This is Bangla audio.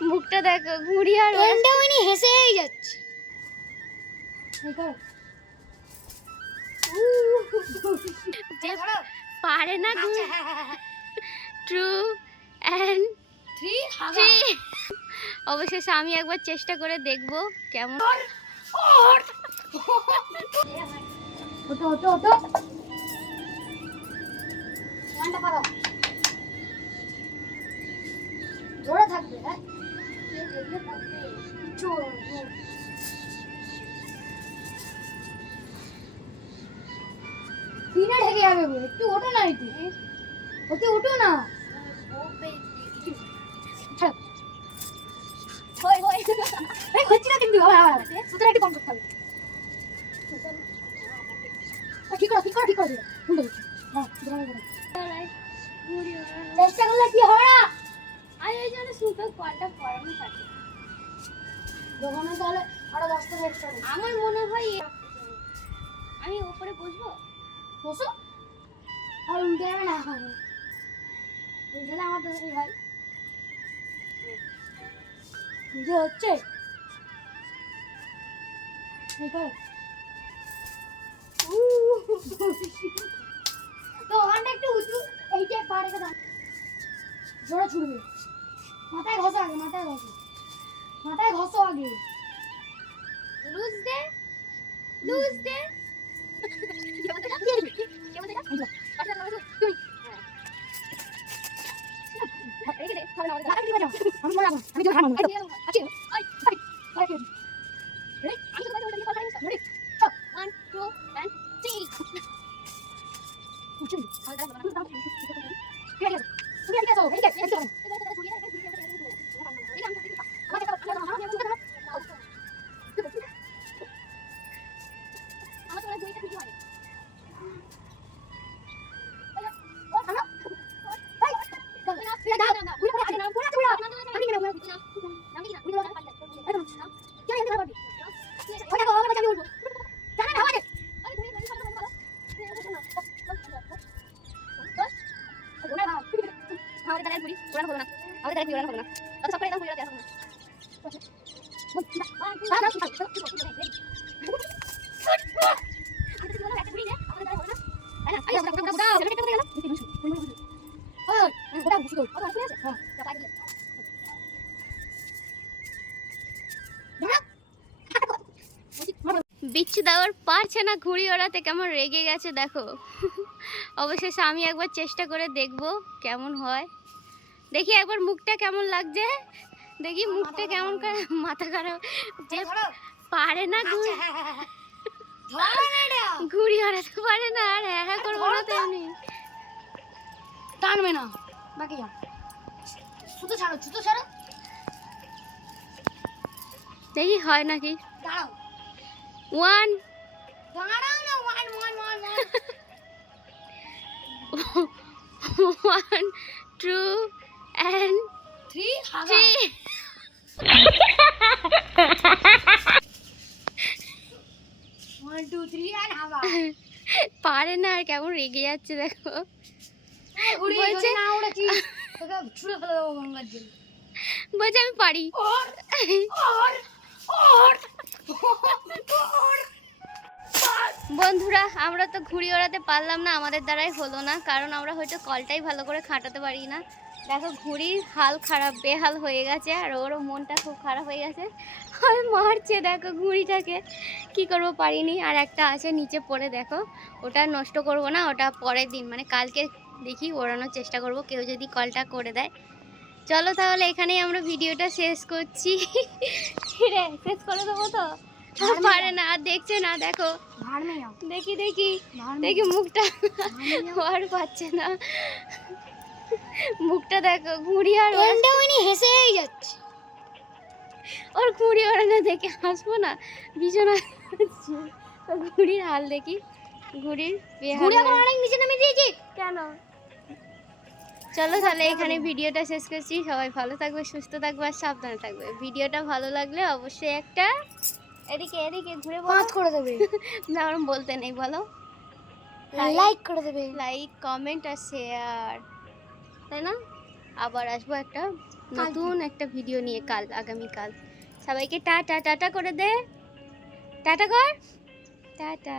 মুখটা দেখো ঘুড়ি আর ওরা- এন্ডামিনি হেসেই যাচ্ছে। যে পারে না ট্রু অ্যান্ড থ্রি অবশেষে আমি একবার চেষ্টা করে দেখব কেমন ওটো ওটো ওটো ওয়ানটা থাকবে হ্যাঁ? তিনে ঢেকে যাবে একটু ওঠো না একটু ওকে ওঠো না। হয়, হয়। হচ্ছে না কিন্তু। সুতরাং একটু কম করতে হবে। ঠিক করো ঠিক করো ঠিক করো। হ্যাঁ চেষ্টা করলে কি হবে না এই জন্য থাকে দোকানে আমার মনে হয় আমি উপরে বসবো? বসো। আর উল্টে যাবে না আমার তো বুঝে হচ্ছে। তো ওখানটা একটু উঁচু, এইটা পা রেখে দাও জোরে ছুটবে মাথায় ঘষো আগে মাথায় ঘষো। মাথায় ঘষো আগে। লুজ দে লুজ দে। আমি মনে আমাদের ঘুরি ঘোরানো হলো না। আমাদের হলো না। সব করে ঘুরে হলো না। বিচ্ছু দেওয়ার পারছে না ঘুড়ি ওড়াতে, কেমন রেগে গেছে দেখো। অবশেষে আমি একবার চেষ্টা করে দেখব কেমন হয়। দেখি একবার মুখটা কেমন লাগছে? দেখি মুখটা কেমন করে মাথা খারাপ যে পারে না ঘুড়ি। ঘুড়ি ওড়াতে পারে না আর হ্যাঁ হ্যাঁ করব না তো এমনি। টানবে না। বাকি যা। সুতো ছাড়ো সুতো ছাড়ো। দেখি হয় নাকি। দাঁড়াও। ওয়ান দাঁড়াও না one one one one one two three three one two three and হাগা পারে না আর কেমন রেগে যাচ্ছে দেখো। বলছে- বলছে না উড়েছি। তোকে ফেলে দেবো গঙ্গার জল। বলছে আমি পারি। বন্ধুরা আমরা তো ঘুড়ি ওড়াতে পারলাম না আমাদের দ্বারাই হলো না কারণ আমরা হয়তো কলটাই ভালো করে খাটাতে পারি না। দেখো ঘুড়ির হাল খারাপ বেহাল হয়ে গেছে আর ওরও মনটা খুব খারাপ হয়ে গেছে। আর মারছে দেখো ঘুড়িটাকে। কি করব পারিনি? আর একটা আছে নিচে পড়ে দেখো। ওটা নষ্ট করব না ওটা পরের দিন মানে কালকে দেখি ওড়ানোর চেষ্টা করব কেউ যদি কলটা করে দেয়। চলো তাহলে এখানেই আমরা ভিডিওটা শেষ করছি। রে শেষ করে দেবো তো? পারে না আর দেখছে না দেখো। দেখি দেখি। দেখি মুখটা। পাচ্ছে না। মুখটা দেখো ঘুড়ি আর ওর- এন্ডামিনি হেসেই যাচ্ছে। ওর ঘুড়ি ওড়ানো দেখে হাসবো না ভীষণ ঘুড়ির হাল দেখি ঘুড়ির এখন হয়ে- অনেক নিচে নেমে দিয়েছি। কেন? চলো তাহলে এখানে ভিডিওটা শেষ করছি সবাই ভালো থাকবে সুস্থ থাকবে আর সাবধানে থাকবে। ভিডিওটা ভালো লাগলে অবশ্যই একটা এদিকে এদিকে ঘুরে বলো। পাঁচ করে দেবে। না আমার বলতে নেই বলো। লাইক করে দেবে। লাইক কমেন্ট আর শেয়ার। তাই না? আবার আসব একটা নতুন একটা ভিডিও নিয়ে কাল আগামীকাল। সবাইকে টাটা টাটা করে দে। টাটা কর। টাটা।